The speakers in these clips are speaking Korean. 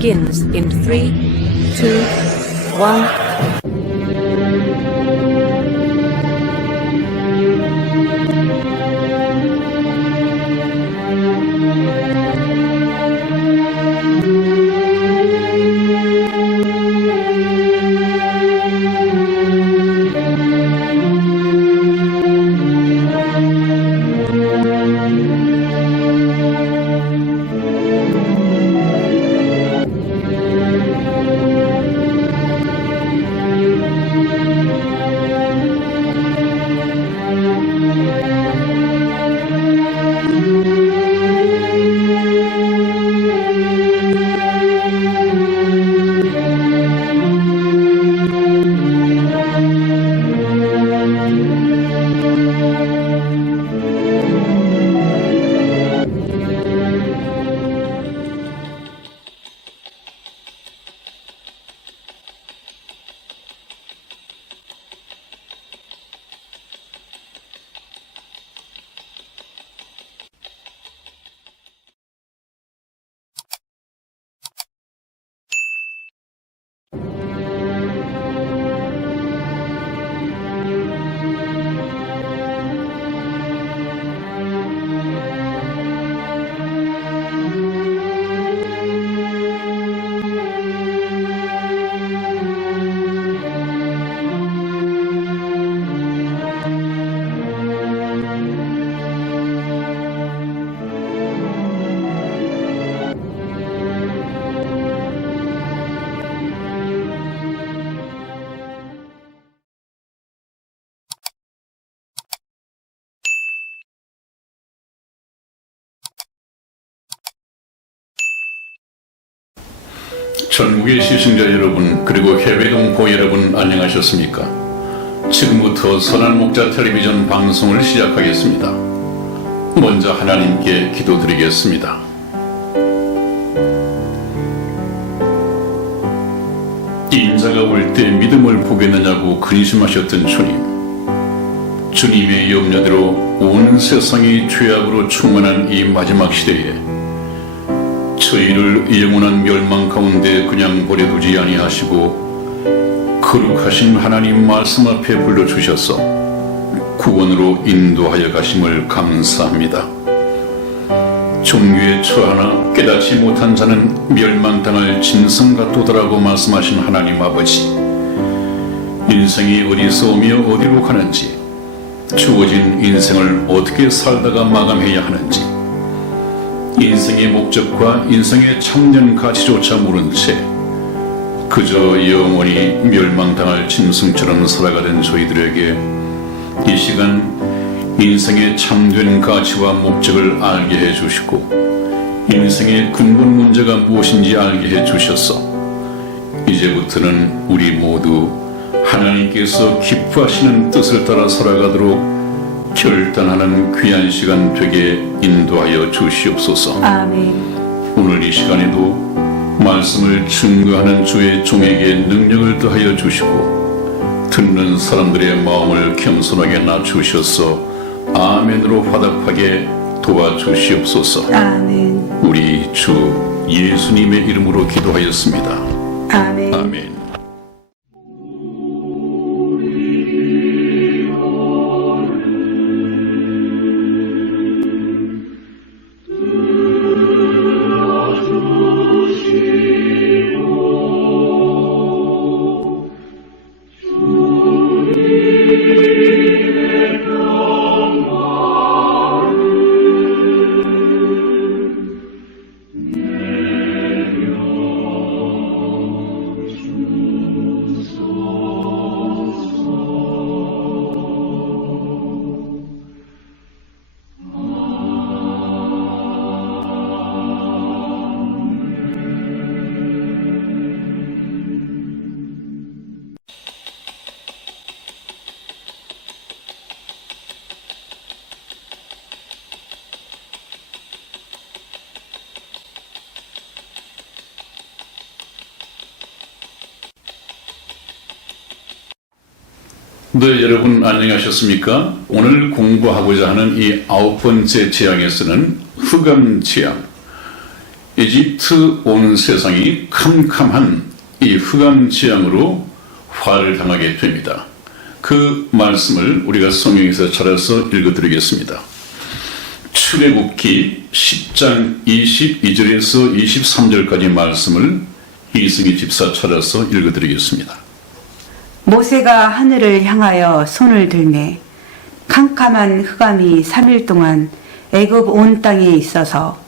begins in 3, 2, 1. 전국의 시청자 여러분, 그리고 해외 동포 여러분, 안녕하셨습니까? 지금부터 선한 목자 텔레비전 방송을 시작하겠습니다. 먼저 하나님께 기도드리겠습니다. 인자가 올 때 믿음을 보겠느냐고 근심하셨던 주님, 주님의 염려대로 온 세상이 죄악으로 충만한 이 마지막 시대에 저희를 영원한 멸망 가운데 그냥 버려두지 아니하시고 거룩하신 하나님 말씀 앞에 불러주셔서 구원으로 인도하여 가심을 감사합니다. 종류에 처하나 깨닫지 못한 자는 멸망당할 짐승과 도다라고 말씀하신 하나님 아버지, 인생이 어디서 오며 어디로 가는지, 주어진 인생을 어떻게 살다가 마감해야 하는지, 인생의 목적과 인생의 참된 가치조차 모른 채 그저 영원히 멸망당할 짐승처럼 살아가던 저희들에게 이 시간 인생의 참된 가치와 목적을 알게 해주시고 인생의 근본 문제가 무엇인지 알게 해주셔서 이제부터는 우리 모두 하나님께서 기뻐하시는 뜻을 따라 살아가도록 결단하는 귀한 시간 되게 인도하여 주시옵소서. 아멘. 오늘 이 시간에도 말씀을 증거하는 주의 종에게 능력을 더하여 주시고 듣는 사람들의 마음을 겸손하게 낮추셔서 아멘으로 화답하게 도와주시옵소서. 아멘. 우리 주 예수님의 이름으로 기도하였습니다. 아멘. 아멘. 네, 여러분 안녕하셨습니까? 오늘 공부하고자 하는 이 9번째 재앙에서는 흑암 재앙, 이집트 온 세상이 캄캄한 이 흑암 지향으로 화를 당하게 됩니다. 그 말씀을 우리가 성경에서 찾아서 읽어드리겠습니다. 출애굽기 10장 22절에서 23절까지 말씀을 이승희 집사 찾아서 읽어드리겠습니다. 모세가 하늘을 향하여 손을 들매 캄캄한 흑암이 3일 동안 애굽 온 땅에 있어서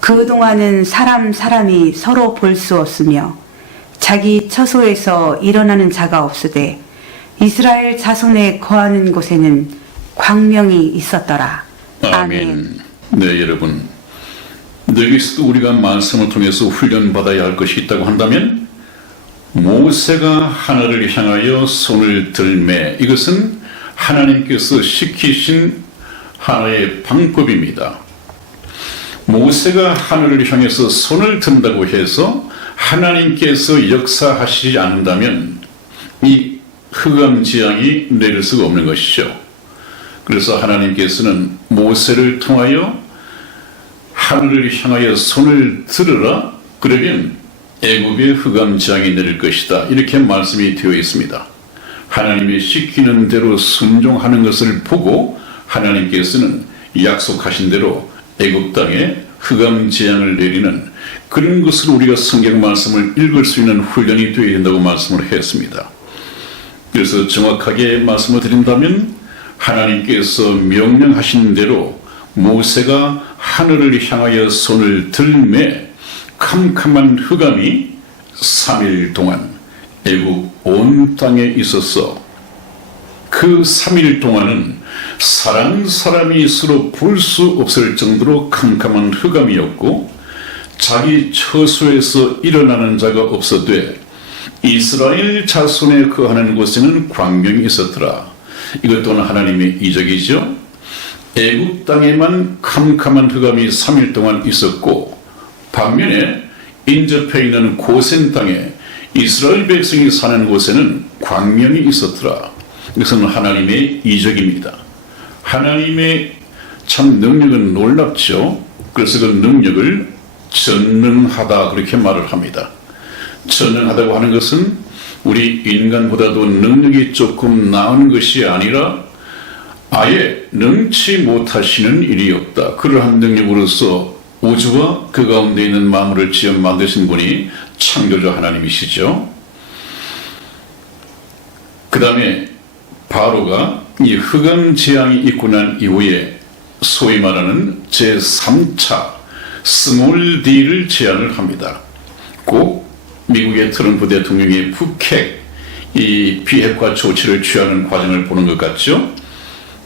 그동안은 사람이 서로 볼 수 없으며 자기 처소에서 일어나는 자가 없으되 이스라엘 자손에 거하는 곳에는 광명이 있었더라. 아멘. 네, 여러분. 여기서도 우리가 말씀을 통해서 훈련받아야 할 것이 있다고 한다면 모세가 하늘을 향하여 손을 들매, 이것은 하나님께서 시키신 하나의 방법입니다. 모세가 하늘을 향해서 손을 든다고 해서 하나님께서 역사하시지 않는다면 이 흑암 지향이 내릴 수가 없는 것이죠. 그래서 하나님께서는 모세를 통하여 하늘을 향하여 손을 들으라, 그러면 애굽의 흑암 지향이 내릴 것이다, 이렇게 말씀이 되어 있습니다. 하나님이 시키는 대로 순종하는 것을 보고 하나님께서는 약속하신 대로 애굽 땅에 흑암 재앙을 내리는 그런 것으로 우리가 성경 말씀을 읽을 수 있는 훈련이 되어야 된다고 말씀을 했습니다. 그래서 정확하게 말씀을 드린다면 하나님께서 명령하신 대로 모세가 하늘을 향하여 손을 들매 캄캄한 흑암이 3일 동안 애굽 온 땅에 있어서 그 3일 동안은 사람이 서로 볼 수 없을 정도로 캄캄한 흑암이었고 자기 처소에서 일어나는 자가 없어되 이스라엘 자손에 거하는 곳에는 광명이 있었더라. 이것 또한 하나님의 이적이죠. 애굽 땅에만 캄캄한 흑암이 3일 동안 있었고 반면에 인접해 있는 고센 땅에 이스라엘 백성이 사는 곳에는 광명이 있었더라. 이것은 하나님의 이적입니다. 하나님의 참 능력은 놀랍죠. 그래서 그 능력을 전능하다 그렇게 말을 합니다. 전능하다고 하는 것은 우리 인간보다도 능력이 조금 나은 것이 아니라 아예 능치 못하시는 일이 없다. 그러한 능력으로서 우주와 그 가운데 있는 만물을 지어 만드신 분이 창조주 하나님이시죠. 그 다음에 바로가 이 흑암 재앙이 있고 난 이후에 소위 말하는 제3차 스몰 D를 제안을 합니다. 꼭 미국의 트럼프 대통령의 북핵 이 비핵화 조치를 취하는 과정을 보는 것 같죠.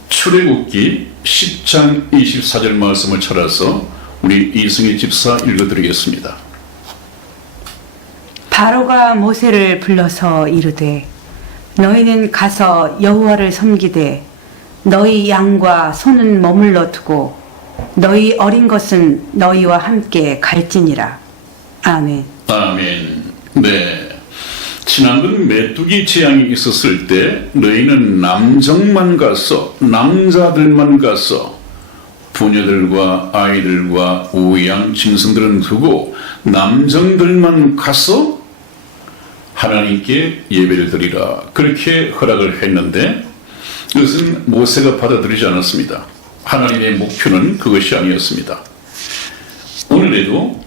출애굽기 10장 24절 말씀을 찾아서 우리 이승희 집사 읽어드리겠습니다. 바로가 모세를 불러서 이르되 너희는 가서 여호와를 섬기되 너희 양과 소는 머물러 두고 너희 어린 것은 너희와 함께 갈지니라. 아멘. 아멘. 네. 지난번 메뚜기 재앙이 있었을 때 너희는 남정만 가서 남자들만 가서 부녀들과 아이들과 우양 짐승들은 두고 남정들만 가서 하나님께 예배를 드리라 그렇게 허락을 했는데 그것은 모세가 받아들이지 않았습니다. 하나님의 목표는 그것이 아니었습니다. 오늘에도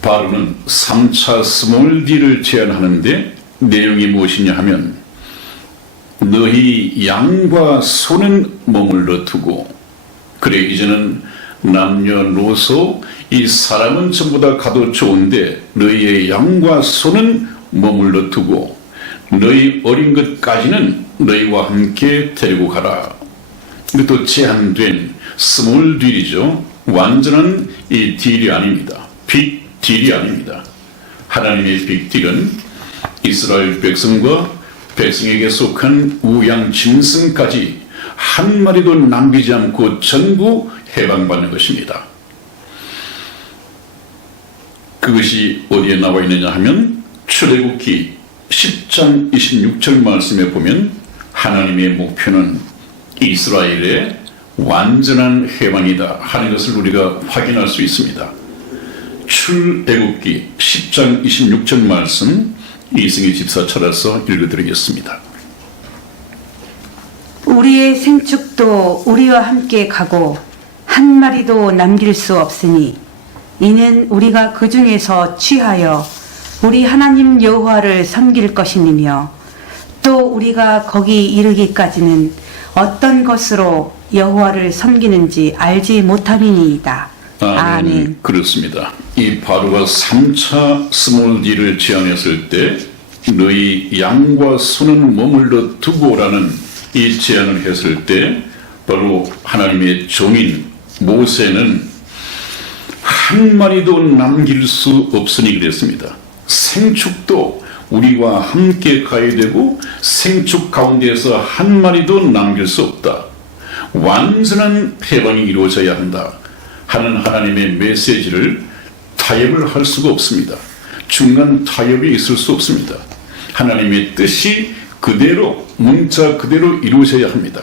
바로는 3차 스몰 D를 제안하는데 내용이 무엇이냐 하면 너희 양과 소는 머물러 두고 그래 이제는 남녀노소 이 사람은 전부 다 가도 좋은데 너희의 양과 소는 머물러 두고 너희 어린 것까지는 너희와 함께 데리고 가라. 이것도 제한된 스몰 D이죠. 완전한 이 딜이 아닙니다. 빅 딜이 아닙니다. 하나님의 빅 딜은 이스라엘 백성과 백성에게 속한 우양 짐승까지 한 마리도 남기지 않고 전부 해방받는 것입니다. 그것이 어디에 나와 있느냐 하면 출애굽기 10장 26절 말씀에 보면 하나님의 목표는 이스라엘의 완전한 해방이다 하는 것을 우리가 확인할 수 있습니다. 출애굽기 10장 26절 말씀 이승희 집사 찾아서 읽어드리겠습니다. 우리의 생축도 우리와 함께 가고 한 마리도 남길 수 없으니 이는 우리가 그 중에서 취하여 우리 하나님 여호와를 섬길 것이니며 또 우리가 거기 이르기까지는 어떤 것으로 여호와를 섬기는지 알지 못함이니이다. 아멘. 그렇습니다. 이 바로가 3차 스몰디를 제안했을 때 너희 양과 소는 머물러 두고라는 이 제안을 했을 때 바로 하나님의 종인 모세는 한 마리도 남길 수 없으니 그랬습니다. 생축도 우리와 함께 가야 되고 생축 가운데에서 한 마리도 남길 수 없다. 완전한 패반이 이루어져야 한다 하는 하나님의 메시지를 타협을 할 수가 없습니다. 중간 타협이 있을 수 없습니다. 하나님의 뜻이 그대로 문자 그대로 이루어져야 합니다.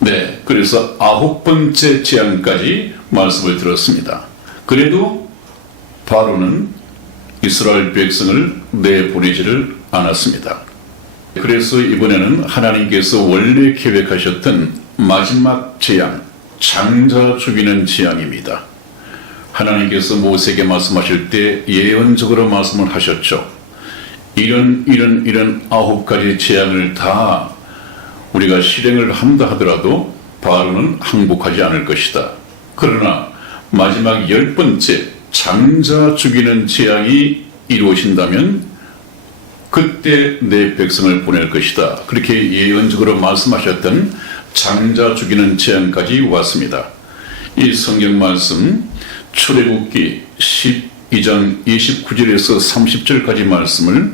네, 그래서 9번째 제안까지 말씀을 들었습니다. 그래도 바로는 이스라엘 백성을 내보내지를 않았습니다. 그래서 이번에는 하나님께서 원래 계획하셨던 마지막 재앙, 장자 죽이는 재앙입니다. 하나님께서 모세에게 말씀하실 때 예언적으로 말씀을 하셨죠. 이런 9가지 재앙을 다 우리가 실행을 한다 하더라도 바로는 항복하지 않을 것이다. 그러나 마지막 10번째 장자 죽이는 재앙이 이루어진다면 그때 내 백성을 보낼 것이다. 그렇게 예언적으로 말씀하셨던 장자 죽이는 재앙까지 왔습니다. 이 성경 말씀 출애굽기 12장 29절에서 30절까지 말씀을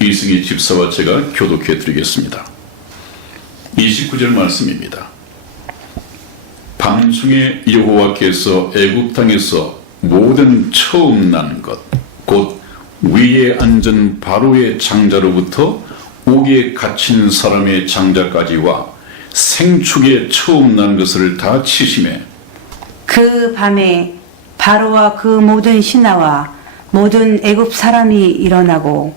이승희 집사와 제가 교독해 드리겠습니다. 29절 말씀입니다. 밤중에 여호와께서 애굽 땅에서 모든 처음 난 것, 곧 위에 앉은 바로의 장자로부터 옥에 갇힌 사람의 장자까지와 생축에 처음 난 것을 다 치심해 그 밤에 바로와 그 모든 신하와 모든 애굽 사람이 일어나고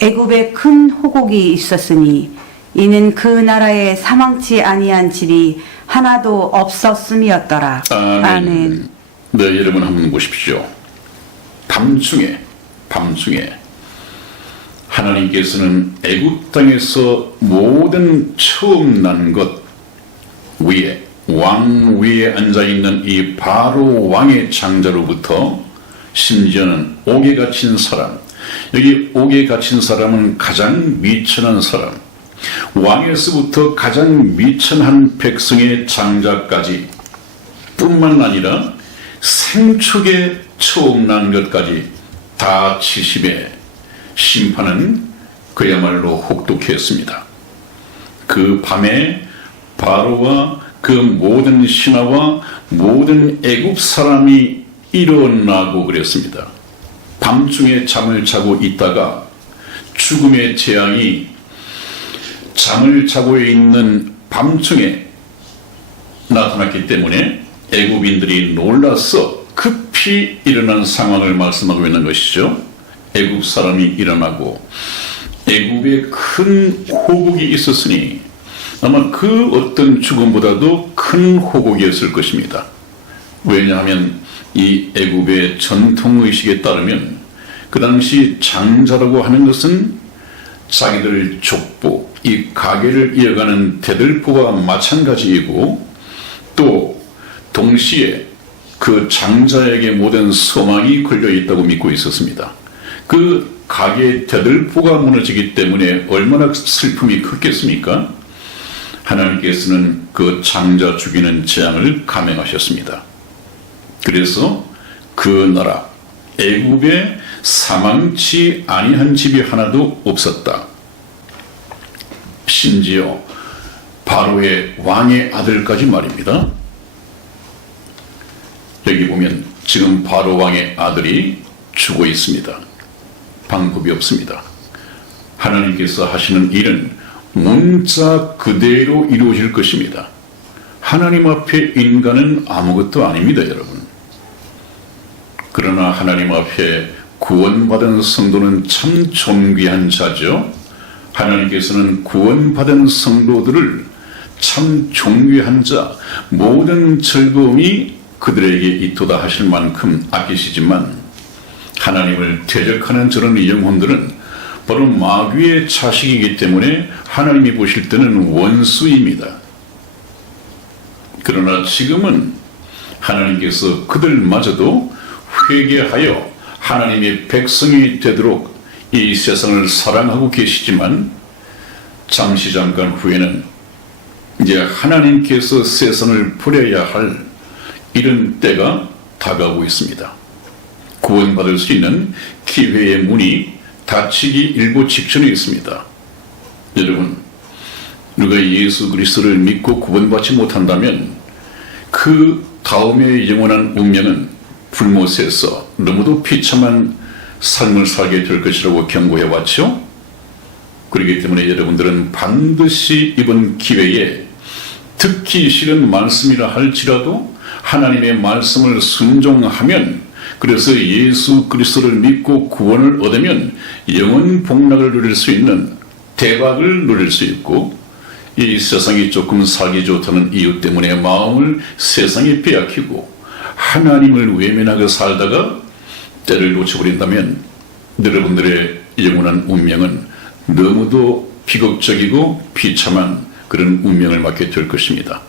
애굽에 큰 호곡이 있었으니 이는 그 나라에 사망치 아니한 집이 하나도 없었음이었더라. 아멘. 네, 여러분 한번 보십시오. 밤중에 하나님께서는 애굽 땅에서 모든 처음 난 것 위에 왕 위에 앉아 있는 이 바로 왕의 장자로부터 심지어는 옥에 갇힌 사람, 여기 옥에 갇힌 사람은 가장 미천한 사람, 왕에서부터 가장 미천한 백성의 장자까지 뿐만 아니라 생축에 처음 난 것까지 다 치심에 심판은 그야말로 혹독했습니다. 그 밤에 바로와 그 모든 신하와 모든 애굽 사람이 일어나고 그랬습니다. 밤중에 잠을 자고 있다가 죽음의 재앙이 잠을 자고 있는 밤중에 나타났기 때문에 애굽인들이 놀라서 급히 일어난 상황을 말씀하고 있는 것이죠. 애굽 사람이 일어나고 애굽에 큰 호국이 있었으니 아마 그 어떤 죽음보다도 큰 호국이었을 것입니다. 왜냐하면 이 애굽의 전통의식에 따르면 그 당시 장자라고 하는 것은 자기들 족보, 이 가계를 이어가는 대들보와 마찬가지이고 또 동시에 그 장자에게 모든 소망이 걸려있다고 믿고 있었습니다. 그 가계의 대들보가 무너지기 때문에 얼마나 슬픔이 컸겠습니까? 하나님께서는 그 장자 죽이는 재앙을 감행하셨습니다. 그래서 그 나라 애굽에 사망치 아니한 집이 하나도 없었다. 심지어 바로의 왕의 아들까지 말입니다. 여기 보면 지금 바로 왕의 아들이 죽어 있습니다. 방법이 없습니다. 하나님께서 하시는 일은 문자 그대로 이루어질 것입니다. 하나님 앞에 인간은 아무것도 아닙니다, 여러분. 그러나 하나님 앞에 구원받은 성도는 참 존귀한 자죠. 하나님께서는 구원받은 성도들을 참 존귀한 자, 모든 즐거움이 그들에게 있도다 하실 만큼 아끼시지만 하나님을 대적하는 저런 영혼들은 바로 마귀의 자식이기 때문에 하나님이 보실 때는 원수입니다. 그러나 지금은 하나님께서 그들마저도 회개하여 하나님의 백성이 되도록 이 세상을 사랑하고 계시지만 잠시 잠깐 후에는 이제 하나님께서 세상을 버려야 할 이런 때가 다가오고 있습니다. 구원받을 수 있는 기회의 문이 닫히기 일보 직전에 있습니다. 여러분, 우리가 예수 그리스도를 믿고 구원받지 못한다면 그 다음의 영원한 운명은 불못에서 너무도 비참한 삶을 살게 될 것이라고 경고해 왔죠. 그렇기 때문에 여러분들은 반드시 이번 기회에 듣기 싫은 말씀이라 할지라도 하나님의 말씀을 순종하면, 그래서 예수 그리스도를 믿고 구원을 얻으면 영원 복락을 누릴 수 있는, 대박을 누릴 수 있고, 이 세상이 조금 살기 좋다는 이유 때문에 마음을 세상에 빼앗기고 하나님을 외면하고 살다가 때를 놓쳐버린다면 여러분들의 영원한 운명은 너무도 비극적이고 비참한 그런 운명을 맞게 될 것입니다.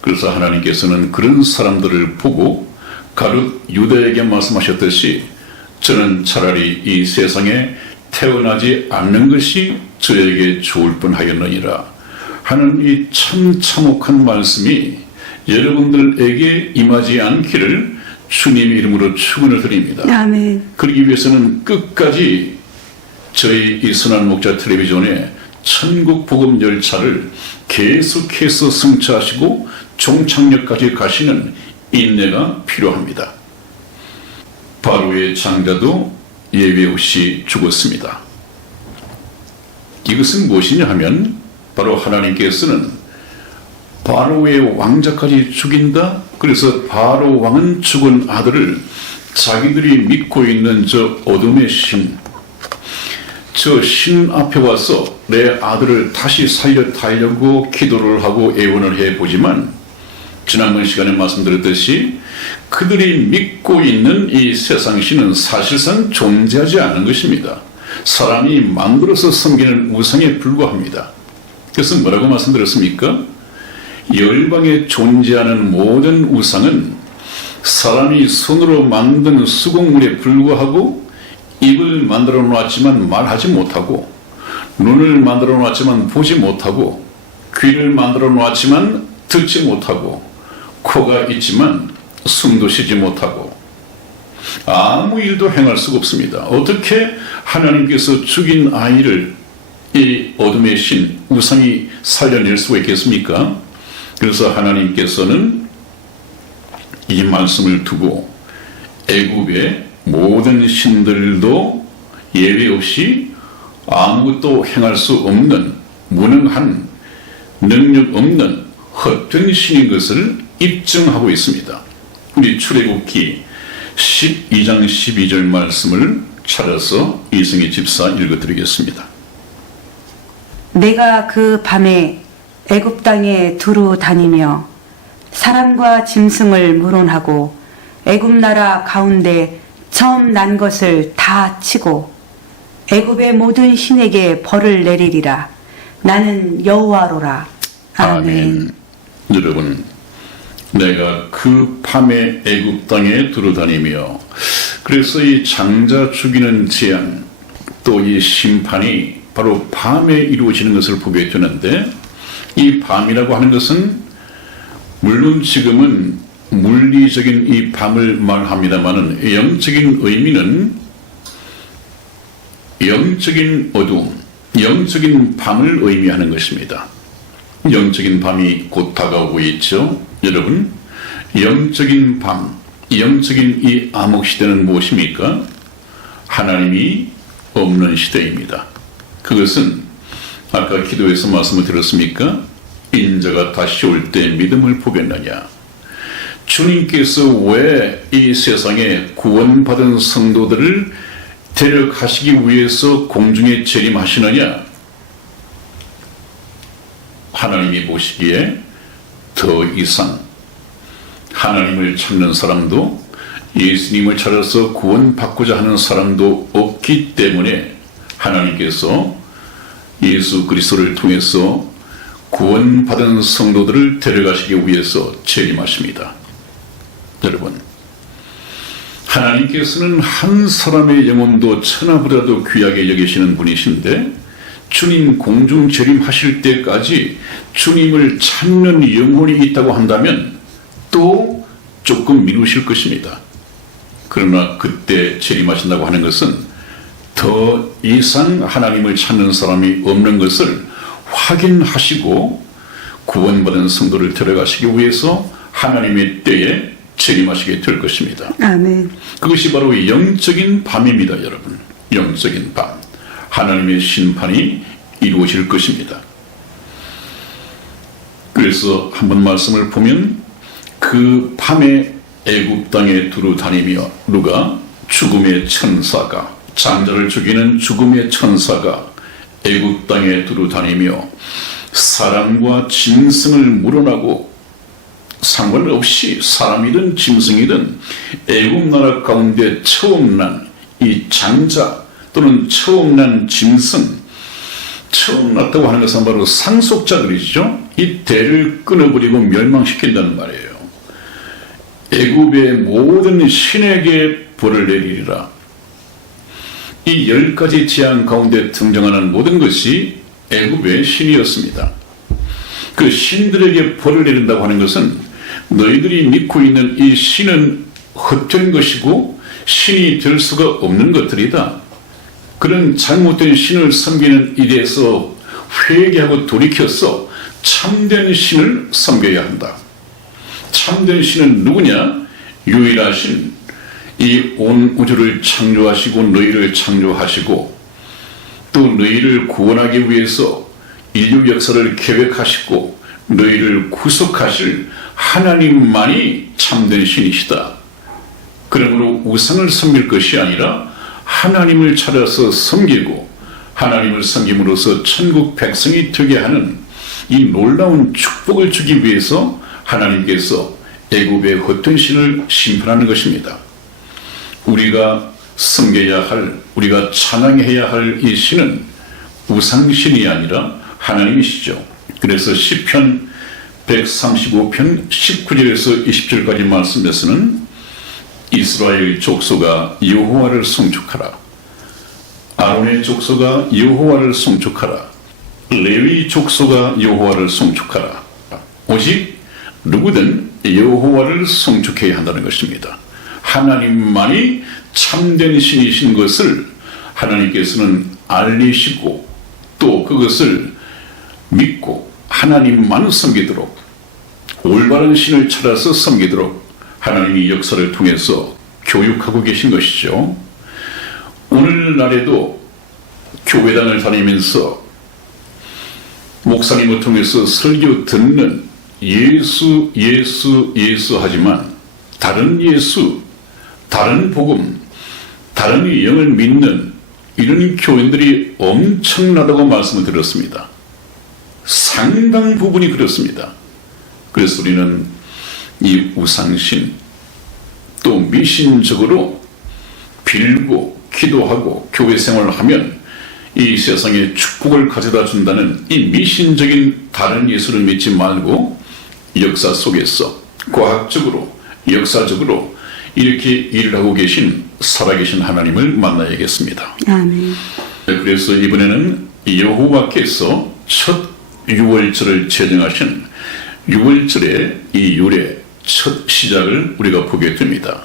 그래서 하나님께서는 그런 사람들을 보고 가룟 유다에게 말씀하셨듯이 저는 차라리 이 세상에 태어나지 않는 것이 저에게 좋을 뻔하였느니라 하는 이 참 참혹한 말씀이 여러분들에게 임하지 않기를 주님의 이름으로 축원을 드립니다. 아멘. 그러기 위해서는 끝까지 저희 이 선한 목자 텔레비전에 천국 복음 열차를 계속해서 승차하시고 종착역까지 가시는 인내가 필요합니다. 바로의 장자도 예외 없이 죽었습니다. 이것은 무엇이냐 하면 바로 하나님께서는 바로의 왕자까지 죽인다. 그래서 바로 왕은 죽은 아들을 자기들이 믿고 있는 저 어둠의 신, 저 신 앞에 와서 내 아들을 다시 살려 달라고 기도를 하고 애원을 해보지만 지난번 시간에 말씀드렸듯이 그들이 믿고 있는 이 세상 신은 사실상 존재하지 않은 것입니다. 사람이 만들어서 섬기는 우상에 불과합니다. 그래서 뭐라고 말씀드렸습니까? 열방에 존재하는 모든 우상은 사람이 손으로 만든 수공물에 불과하고, 입을 만들어 놓았지만 말하지 못하고, 눈을 만들어 놓았지만 보지 못하고, 귀를 만들어 놓았지만 듣지 못하고, 코가 있지만 숨도 쉬지 못하고, 아무 일도 행할 수가 없습니다. 어떻게 하나님께서 죽인 아이를 이 어둠의 신 우상이 살려낼 수가 있겠습니까? 그래서 하나님께서는 이 말씀을 두고 애굽의 모든 신들도 예외 없이 아무것도 행할 수 없는, 무능한, 능력 없는 헛된 신인 것을 입증하고 있습니다. 우리 출애굽기 12장 12절 말씀을 찾아서 이승희 집사 읽어드리겠습니다. 내가 그 밤에 애굽 땅에 두루 다니며 사람과 짐승을 물온하고 애굽 나라 가운데 처음 난 것을 다 치고 애굽의 모든 신에게 벌을 내리리라. 나는 여호와로라. 아멘. 여러분, 내가 그 밤에 애굽 땅에 두루 다니며, 그래서 이 장자 죽이는 재앙, 또 이 심판이 바로 밤에 이루어지는 것을 보게 되는데, 이 밤이라고 하는 것은 물론 지금은 물리적인 이 밤을 말합니다마는 영적인 의미는 영적인 어두움, 영적인 밤을 의미하는 것입니다. 영적인 밤이 곧 다가오고 있죠. 여러분, 영적인 밤, 영적인 이 암흑 시대는 무엇입니까? 하나님이 없는 시대입니다. 그것은 아까 기도에서 말씀을 드렸습니까? 인자가 다시 올 때 믿음을 보겠느냐. 주님께서 왜 이 세상에 구원받은 성도들을 데려가시기 위해서 공중에 재림하시느냐? 하나님이 보시기에 더 이상 하나님을 찾는 사람도 예수님을 찾아서 구원받고자 하는 사람도 없기 때문에 하나님께서 예수 그리스도를 통해서 구원받은 성도들을 데려가시기 위해서 재림하십니다. 여러분, 하나님께서는 한 사람의 영혼도 천하보다도 귀하게 여기시는 분이신데 주님 공중 재림하실 때까지 주님을 찾는 영혼이 있다고 한다면 또 조금 미루실 것입니다. 그러나 그때 재림하신다고 하는 것은 더 이상 하나님을 찾는 사람이 없는 것을 확인하시고 구원받은 성도를 데려가시기 위해서 하나님의 때에 재림하시게 될 것입니다. 아멘. 그것이 바로 영적인 밤입니다, 여러분. 영적인 밤. 하나님의 심판이 이루어질 것입니다. 그래서 한번 말씀을 보면 그 밤에 애굽 땅에 두루 다니며 누가 죽음의 천사가 장자를 죽이는 죽음의 천사가 애굽 땅에 두루 다니며 사람과 짐승을 물어나고 상관없이 사람이든 짐승이든 애굽 나라 가운데 처음 난 이 장자 또는 처음 난 짐승, 처음 났다고 하는 것은 바로 상속자들이죠. 이 대를 끊어버리고 멸망시킨다는 말이에요. 애굽의 모든 신에게 벌을 내리리라. 이 10가지 재앙 가운데 등장하는 모든 것이 애굽의 신이었습니다. 그 신들에게 벌을 내린다고 하는 것은 너희들이 믿고 있는 이 신은 헛된 것이고 신이 될 수가 없는 것들이다. 그런 잘못된 신을 섬기는 일에서 회개하고 돌이켜서 참된 신을 섬겨야 한다. 참된 신은 누구냐? 유일하신 이 온 우주를 창조하시고 너희를 창조하시고 또 너희를 구원하기 위해서 인류 역사를 계획하시고 너희를 구속하실 하나님만이 참된 신이시다. 그러므로 우상을 섬길 것이 아니라 하나님을 찾아서 섬기고 하나님을 섬김으로써 천국 백성이 되게 하는 이 놀라운 축복을 주기 위해서 하나님께서 애굽의 헛된 신을 심판하는 것입니다. 우리가 섬겨야 할, 우리가 찬양해야 할 이 신은 우상신이 아니라 하나님이시죠. 그래서 시편 135편 19절에서 20절까지 말씀에서는 이스라엘 족속아 여호와를 송축하라. 아론의 족속아 여호와를 송축하라. 레위 족속아 여호와를 송축하라. 오직 누구든 여호와를 송축해야 한다는 것입니다. 하나님만이 참된 신이신 것을 하나님께서는 알리시고 또 그것을 믿고 하나님만 섬기도록 올바른 신을 찾아서 섬기도록 하나님이 역사를 통해서 교육하고 계신 것이죠. 오늘날에도 교회당을 다니면서 목사님을 통해서 설교 듣는 예수 하지만 다른 예수, 다른 복음, 다른 영을 믿는 이런 교인들이 엄청나다고 말씀을 드렸습니다. 상당 부분이 그렇습니다. 그래서 우리는 이 우상신 또 미신적으로 빌고 기도하고 교회 생활을 하면 이 세상에 축복을 가져다 준다는 이 미신적인 다른 예수를 믿지 말고 역사 속에서 과학적으로 역사적으로 이렇게 일을 하고 계신 살아계신 하나님을 만나야겠습니다. 아멘. 그래서 이번에는 여호와께서 첫 유월절을 제정하신 유월절의 이 유래 첫 시작을 우리가 보게 됩니다.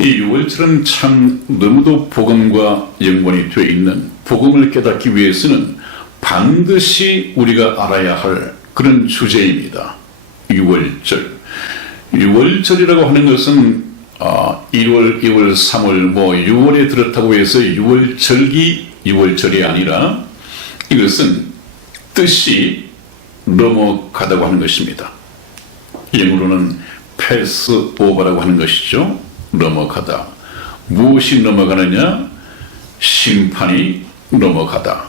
이 유월절은 참 너무도 복음과 연관이 되어 있는 복음을 깨닫기 위해서는 반드시 우리가 알아야 할 그런 주제입니다. 유월절. 유월절이라고 하는 것은 1월, 2월, 3월, 6월에 들었다고 해서 유월절기, 유월절이 아니라 이것은 뜻이 넘어가다고 하는 것입니다. 영어로는 패스 오버라고 하는 것이죠. 넘어가다. 무엇이 넘어가느냐? 심판이 넘어가다.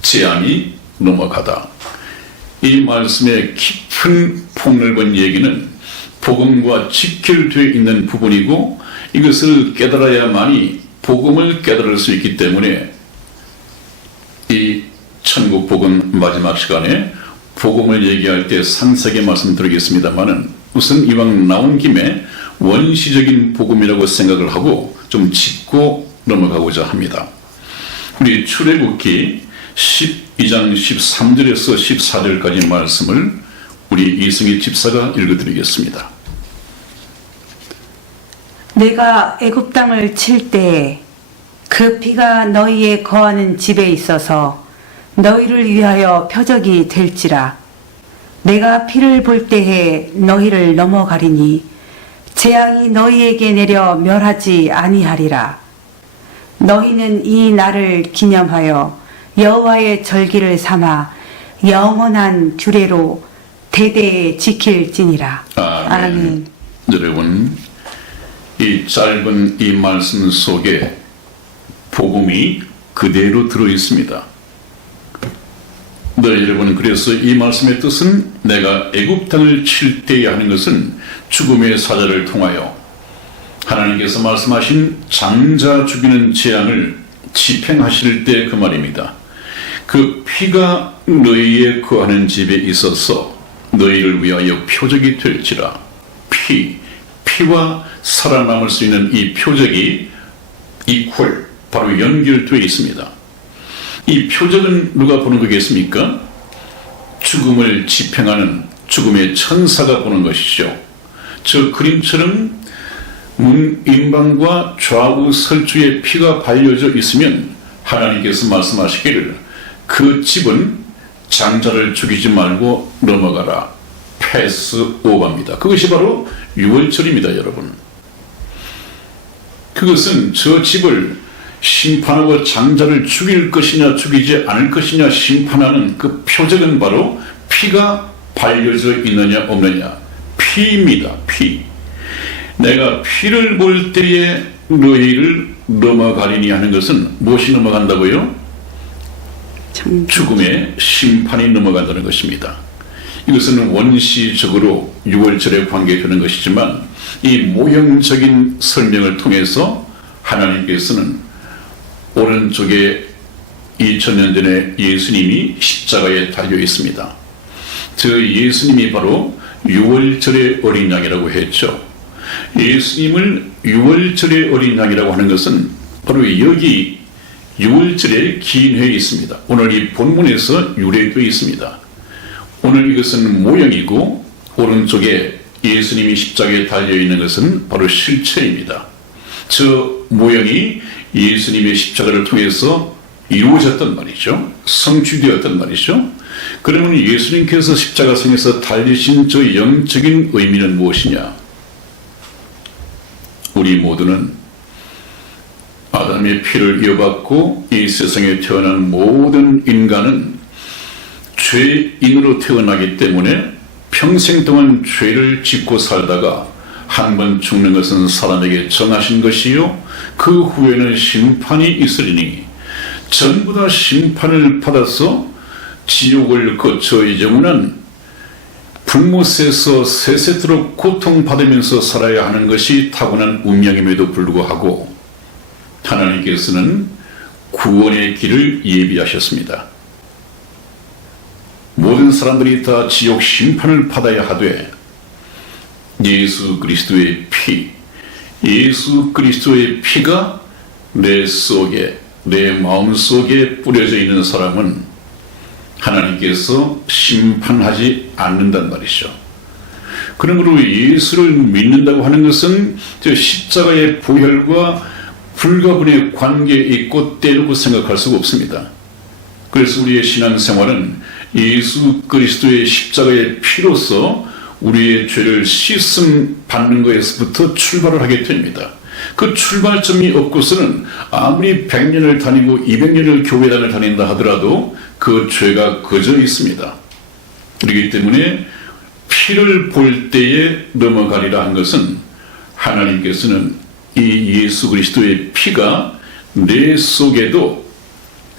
재앙이 넘어가다. 이 말씀의 깊은 폭넓은 얘기는 복음과 직결되어 있는 부분이고, 이것을 깨달아야만이 복음을 깨달을 수 있기 때문에 이 천국 복음 마지막 시간에 복음을 얘기할 때 상세하게 말씀드리겠습니다만은, 우선 이왕 나온 김에 원시적인 복음이라고 생각을 하고 좀 짚고 넘어가고자 합니다. 우리 출애굽기 12장 13절에서 14절까지 말씀을 우리 이승희 집사가 읽어드리겠습니다. 내가 애굽 땅을 칠 때에 그 피가 너희의 거하는 집에 있어서 너희를 위하여 표적이 될지라. 내가 피를 볼 때에 너희를 넘어가리니 재앙이 너희에게 내려 멸하지 아니하리라. 너희는 이 날을 기념하여 여호와의 절기를 삼아 영원한 규례로 대대에 지킬지니라. 아멘. 여러분, 이 짧은 이 말씀 속에 복음이 그대로 들어있습니다. 네, 여러분, 그래서 이 말씀의 뜻은 내가 애굽 땅을 칠 때에 하는 것은 죽음의 사자를 통하여 하나님께서 말씀하신 장자 죽이는 재앙을 집행하실 때 그 말입니다. 그 피가 너희의 거하는 집에 있어서 너희를 위하여 표적이 될지라. 피와 살아남을 수 있는 이 표적이 이퀄, 바로 연결되어 있습니다. 이 표적은 누가 보는 거겠습니까? 죽음을 집행하는 죽음의 천사가 보는 것이죠. 저 그림처럼 문 임방과 좌우 설주에 피가 발려져 있으면 하나님께서 말씀하시기를 그 집은 장자를 죽이지 말고 넘어가라. 패스 오버입니다. 그것이 바로 유월절입니다, 여러분. 그것은 저 집을 심판하고 장자를 죽일 것이냐 죽이지 않을 것이냐 심판하는 그 표적은 바로 피가 발려져 있느냐 없느냐. 피입니다. 피. 내가 피를 볼 때에 너희를 넘어가리니 하는 것은 무엇이 넘어간다고요? 죽음의 심판이 넘어간다는 것입니다. 이것은 원시적으로 유월절에 관계되는 것이지만 이 모형적인 설명을 통해서 하나님께서는 오른쪽에 2000년 전에 예수님이 십자가에 달려 있습니다. 저 예수님이 바로 유월절의 어린 양이라고 했죠. 예수님을 유월절의 어린 양이라고 하는 것은 바로 여기 유월절에 기인해 있습니다. 오늘 이 본문에서 유래되어 있습니다. 오늘 이것은 모형이고 오른쪽에 예수님이 십자가에 달려있는 것은 바로 실체입니다. 저 모형이 예수님의 십자가를 통해서 이루어졌단 말이죠. 성취되었단 말이죠. 그러면 예수님께서 십자가상에서 달리신 저 영적인 의미는 무엇이냐? 우리 모두는 아담의 피를 이어받고 이 세상에 태어난 모든 인간은 죄인으로 태어나기 때문에 평생 동안 죄를 짓고 살다가 한 번 죽는 것은 사람에게 정하신 것이요 그 후에는 심판이 있으리니 전부 다 심판을 받아서 지옥을 거쳐 영원한 불못에서 세세토록 고통받으면서 살아야 하는 것이 타고난 운명임에도 불구하고 하나님께서는 구원의 길을 예비하셨습니다. 모든 사람들이 다 지옥 심판을 받아야 하되 예수 그리스도의 피, 예수 그리스도의 피가 내 속에, 내 마음 속에 뿌려져 있는 사람은 하나님께서 심판하지 않는단 말이죠. 그러므로 예수를 믿는다고 하는 것은 저 십자가의 보혈과 불가분의 관계에 있고 떼놓고 생각할 수가 없습니다. 그래서 우리의 신앙생활은 예수 그리스도의 십자가의 피로서 우리의 죄를 씻음 받는 것에서부터 출발을 하게 됩니다. 그 출발점이 없고서는 아무리 100년을 다니고 200년을 교회당을 다닌다 하더라도 그 죄가 거저 있습니다. 그렇기 때문에 피를 볼 때에 넘어가리라 한 것은 하나님께서는 이 예수 그리스도의 피가 내 속에도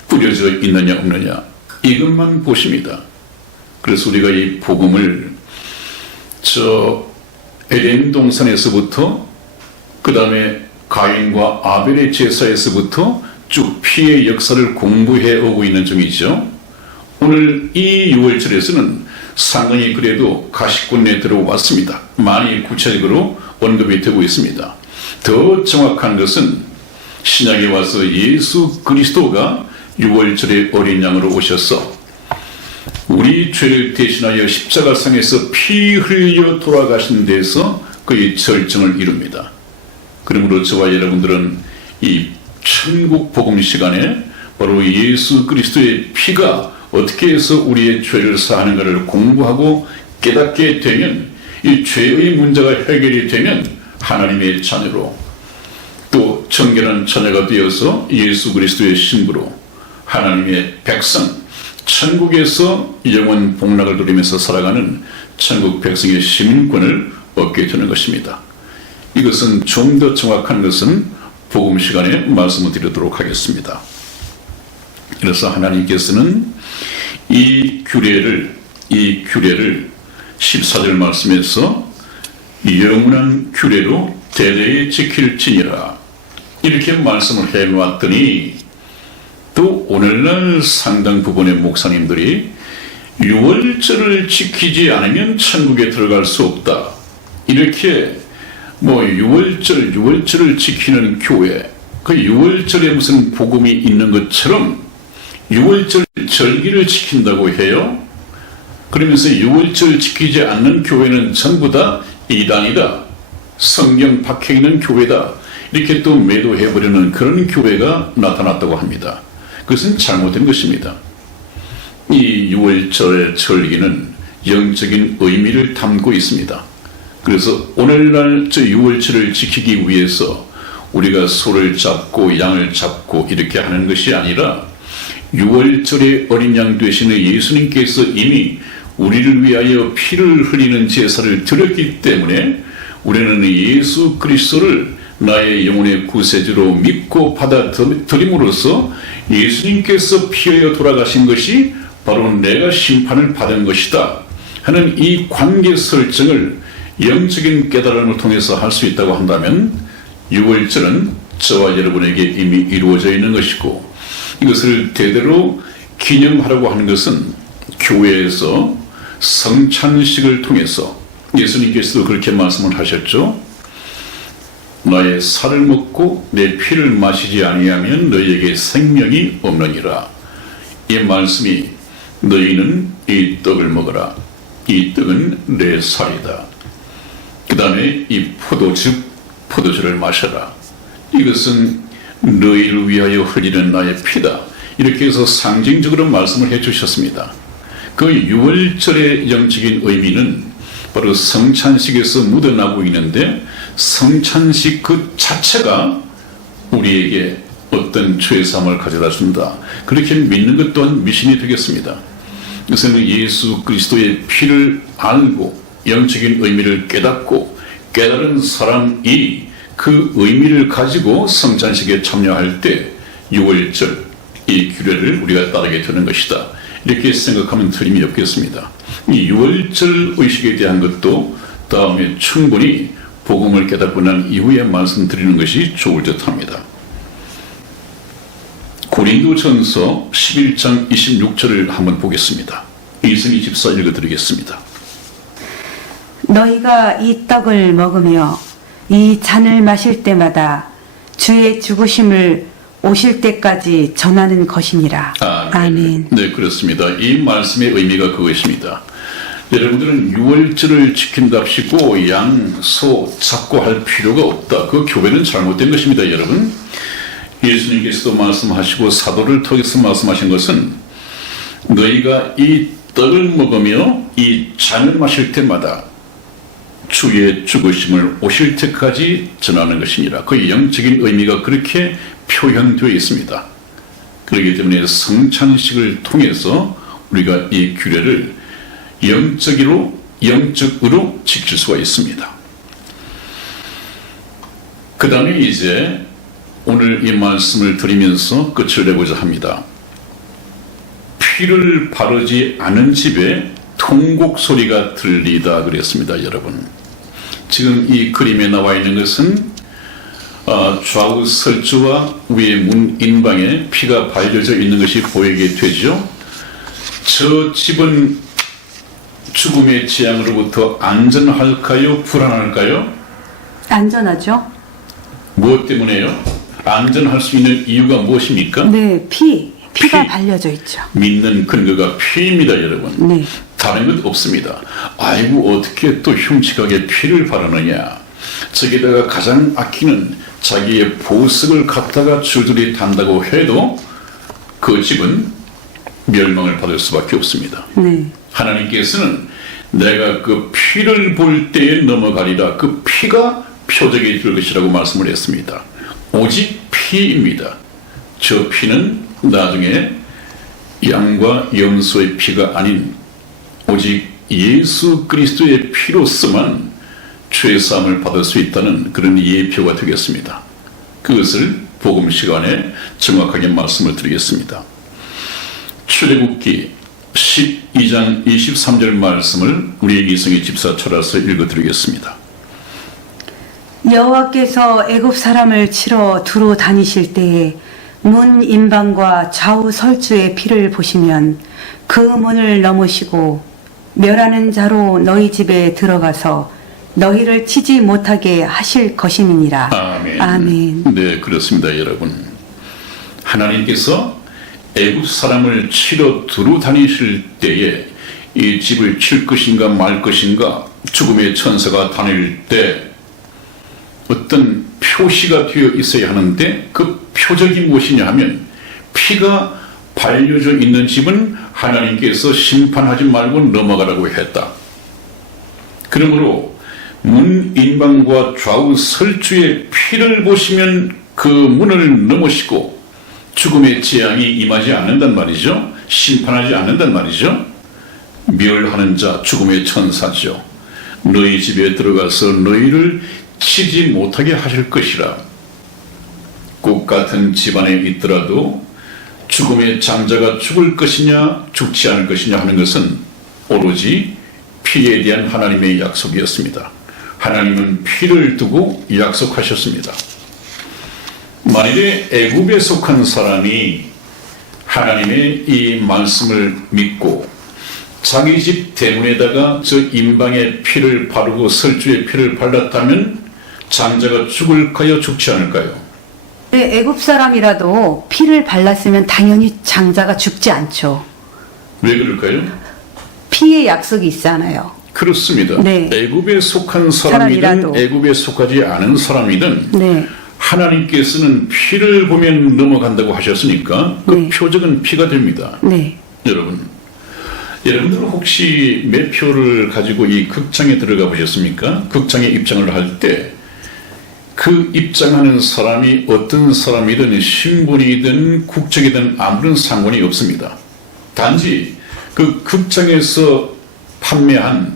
뿌려져 있느냐 없느냐 이것만 보십니다. 그래서 우리가 이 복음을 에덴 동산에서부터 그 다음에 가인과 아벨의 제사에서부터 쭉 피의 역사를 공부해 오고 있는 중이죠. 오늘 이 6월절에서는 상당히 그래도 가시권에 들어왔습니다. 많이 구체적으로 언급이 되고 있습니다. 더 정확한 것은 신약에 와서 예수 그리스도가 6월절에 어린 양으로 오셔서 우리 죄를 대신하여 십자가상에서 피 흘려 돌아가신 데서 그의 절정을 이룹니다. 그러므로 저와 여러분들은 이 천국 복음 시간에 바로 예수 그리스도의 피가 어떻게 해서 우리의 죄를 사하는가를 공부하고 깨닫게 되면 이 죄의 문제가 해결이 되면 하나님의 자녀로 또 정결한 자녀가 되어서 예수 그리스도의 신부로 하나님의 백성 천국에서 영원 복락을 누리면서 살아가는 천국 백성의 시민권을 얻게 되는 것입니다. 이것은 좀 더 정확한 것은 복음 시간에 말씀을 드리도록 하겠습니다. 그래서 하나님께서는 이 규례를 14절 말씀에서 영원한 규례로 대대에 지킬지니라 이렇게 말씀을 해놓았더니 또 오늘날 상당 부분의 목사님들이 6월절을 지키지 않으면 천국에 들어갈 수 없다 이렇게 6월절을 지키는 교회 그 6월절에 무슨 복음이 있는 것처럼 6월절 절기를 지킨다고 해요. 그러면서 6월절 지키지 않는 교회는 전부 다 이단이다. 성경 박혀있는 교회다. 이렇게 또 매도해버리는 그런 교회가 나타났다고 합니다. 그것은 잘못된 것입니다. 이 6월절 절기는 영적인 의미를 담고 있습니다. 그래서 오늘날 저 6월절을 지키기 위해서 우리가 소를 잡고 양을 잡고 이렇게 하는 것이 아니라 6월절의 어린 양 되시는 예수님께서 이미 우리를 위하여 피를 흘리는 제사를 드렸기 때문에 우리는 예수 그리스도를 나의 영혼의 구세주로 믿고 받아들임으로써 예수님께서 피 흘려 돌아가신 것이 바로 내가 심판을 받은 것이다 하는 이 관계 설정을 영적인 깨달음을 통해서 할 수 있다고 한다면 6월절은 저와 여러분에게 이미 이루어져 있는 것이고 이것을 대대로 기념하라고 하는 것은 교회에서 성찬식을 통해서 예수님께서도 그렇게 말씀을 하셨죠. 나의 살을 먹고 내 피를 마시지 아니하면 너희에게 생명이 없느니라. 이 말씀이 너희는 이 떡을 먹어라. 이 떡은 내 살이다. 그 다음에 이 포도주를 마셔라. 이것은 너희를 위하여 흘리는 나의 피다. 이렇게 해서 상징적으로 말씀을 해주셨습니다. 그 6월절의 영적인 의미는 바로 성찬식에서 묻어나고 있는데 성찬식 그 자체가 우리에게 어떤 죄사함을 가져다 준다. 그렇게 믿는 것 또한 미신이 되겠습니다. 그래서 예수 그리스도의 피를 알고 영적인 의미를 깨닫고 깨달은 사람이 그 의미를 가지고 성찬식에 참여할 때 6월절 이 규례를 우리가 따르게 되는 것이다. 이렇게 생각하면 틀림이 없겠습니다. 이 6월절 의식에 대한 것도 다음에 충분히 복음을 깨닫고 난 이후에 말씀드리는 것이 좋을 듯 합니다. 고린도전서 11장 26절을 한번 보겠습니다. 이승희 집사 읽어드리겠습니다. 너희가 이 떡을 먹으며 이 잔을 마실 때마다 주의 죽으심을 오실 때까지 전하는 것이니라. 아멘. 네, 그렇습니다. 이 말씀의 의미가 그것입니다. 여러분들은 6월절을 지킨답시고 양, 소 잡고 할 필요가 없다. 그 교회는 잘못된 것입니다, 여러분. 예수님께서도 말씀하시고 사도를 통해서 말씀하신 것은 너희가 이 떡을 먹으며 이 잔을 마실 때마다 주의 죽으심을 오실 때까지 전하는 것이니라. 그 영적인 의미가 그렇게 표현되어 있습니다. 그렇기 때문에 성찬식을 통해서 우리가 이 규례를 영적으로 영적으로 지킬 수가 있습니다. 그 다음에 이제 오늘 이 말씀을 드리면서 끝을 내고자 합니다. 피를 바르지 않은 집에 통곡 소리가 들리다 그랬습니다, 여러분. 지금 이 그림에 나와 있는 것은 좌우 설주와 위에 문 인방에 피가 발려져 있는 것이 보이게 되죠. 저 집은 죽음의 재앙으로부터 안전할까요? 불안할까요? 안전하죠? 무엇 때문에요? 안전할 수 있는 이유가 무엇입니까? 네, 피가 발려져 있죠. 믿는 근거가 피입니다, 여러분. 네. 다른 것 없습니다. 아이고 어떻게 또 흉측하게 피를 바르느냐. 저기다가 가장 아끼는 자기의 보석을 갖다가 줄줄이 단다고 해도 그 집은 멸망을 받을 수밖에 없습니다. 네. 하나님께서는 내가 그 피를 볼 때에 넘어가리라. 그 피가 표적이 될 것이라고 말씀을 했습니다. 오직 피입니다. 저 피는 나중에 양과 염소의 피가 아닌 오직 예수 그리스도의 피로서만 죄사함을 받을 수 있다는 그런 예표가 되겠습니다. 그것을 복음 시간에 정확하게 말씀을 드리겠습니다. 출애굽기 12장 23절 말씀을 우리 이성희 집사 철아서 읽어드리겠습니다. 여호와께서 애굽 사람을 치러 두루 다니실 때에 문 인방과 좌우 설주의 피를 보시면 그 문을 넘으시고 멸하는 자로 너희 집에 들어가서 너희를 치지 못하게 하실 것임이니라. 아멘. 아멘. 네, 그렇습니다, 여러분. 하나님께서 애굽 사람을 치러 두루 다니실 때에 이 집을 칠 것인가 말 것인가 죽음의 천사가 다닐 때 어떤 표시가 되어 있어야 하는데 그 표적이 무엇이냐 하면 피가 발려져 있는 집은 하나님께서 심판하지 말고 넘어가라고 했다. 그러므로 문 인방과 좌우 설주의 피를 보시면 그 문을 넘으시고 죽음의 재앙이 임하지 않는단 말이죠. 심판하지 않는단 말이죠. 멸하는 자 죽음의 천사죠. 너희 집에 들어가서 너희를 치지 못하게 하실 것이라. 국 같은 집안에 있더라도 죽음의 장자가 죽을 것이냐 죽지 않을 것이냐 하는 것은 오로지 피에 대한 하나님의 약속이었습니다. 하나님은 피를 두고 약속하셨습니다. 만일에 애굽에 속한 사람이 하나님의 이 말씀을 믿고 자기 집 대문에다가 저 인방의 피를 바르고 설주의 피를 발랐다면 장자가 죽을까요? 죽지 않을까요? 네, 애굽 사람이라도 피를 발랐으면 당연히 장자가 죽지 않죠. 왜 그럴까요? 피의 약속이 있잖아요. 그렇습니다. 네. 애굽에 속한 사람이든 사람이라도. 애굽에 속하지 않은 사람이든 네. 하나님께서는 피를 보면 넘어간다고 하셨으니까 그 네. 표적은 피가 됩니다. 네. 여러분들 혹시 매표를 가지고 이 극장에 들어가 보셨습니까? 극장에 입장을 할 때 그 입장하는 사람이 어떤 사람이든 신분이든 국적이든 아무런 상관이 없습니다. 단지 그 극장에서 판매한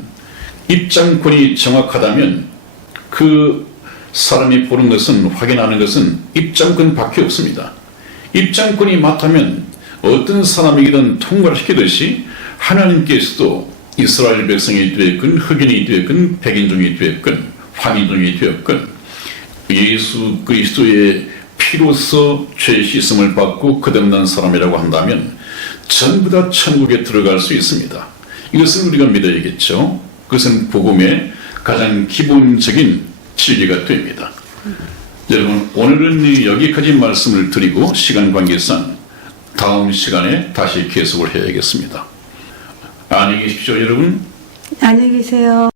입장권이 정확하다면 그 사람이 보는 것은 확인하는 것은 입장권밖에 없습니다. 입장권이 맞다면 어떤 사람에게든 통과를 시키듯이 하나님께서도 이스라엘 백성이 되었건 흑인이 되었건 백인종이 되었건 황인종이 되었건 예수 그리스도의 피로서 죄 씻음을 받고 거듭난 사람이라고 한다면 전부 다 천국에 들어갈 수 있습니다. 이것은 우리가 믿어야겠죠. 그것은 복음의 가장 기본적인 진리가 됩니다. 여러분, 오늘은 여기까지 말씀을 드리고 시간 관계상 다음 시간에 다시 계속을 해야겠습니다. 안녕히 계십시오, 여러분. 안녕히 계세요.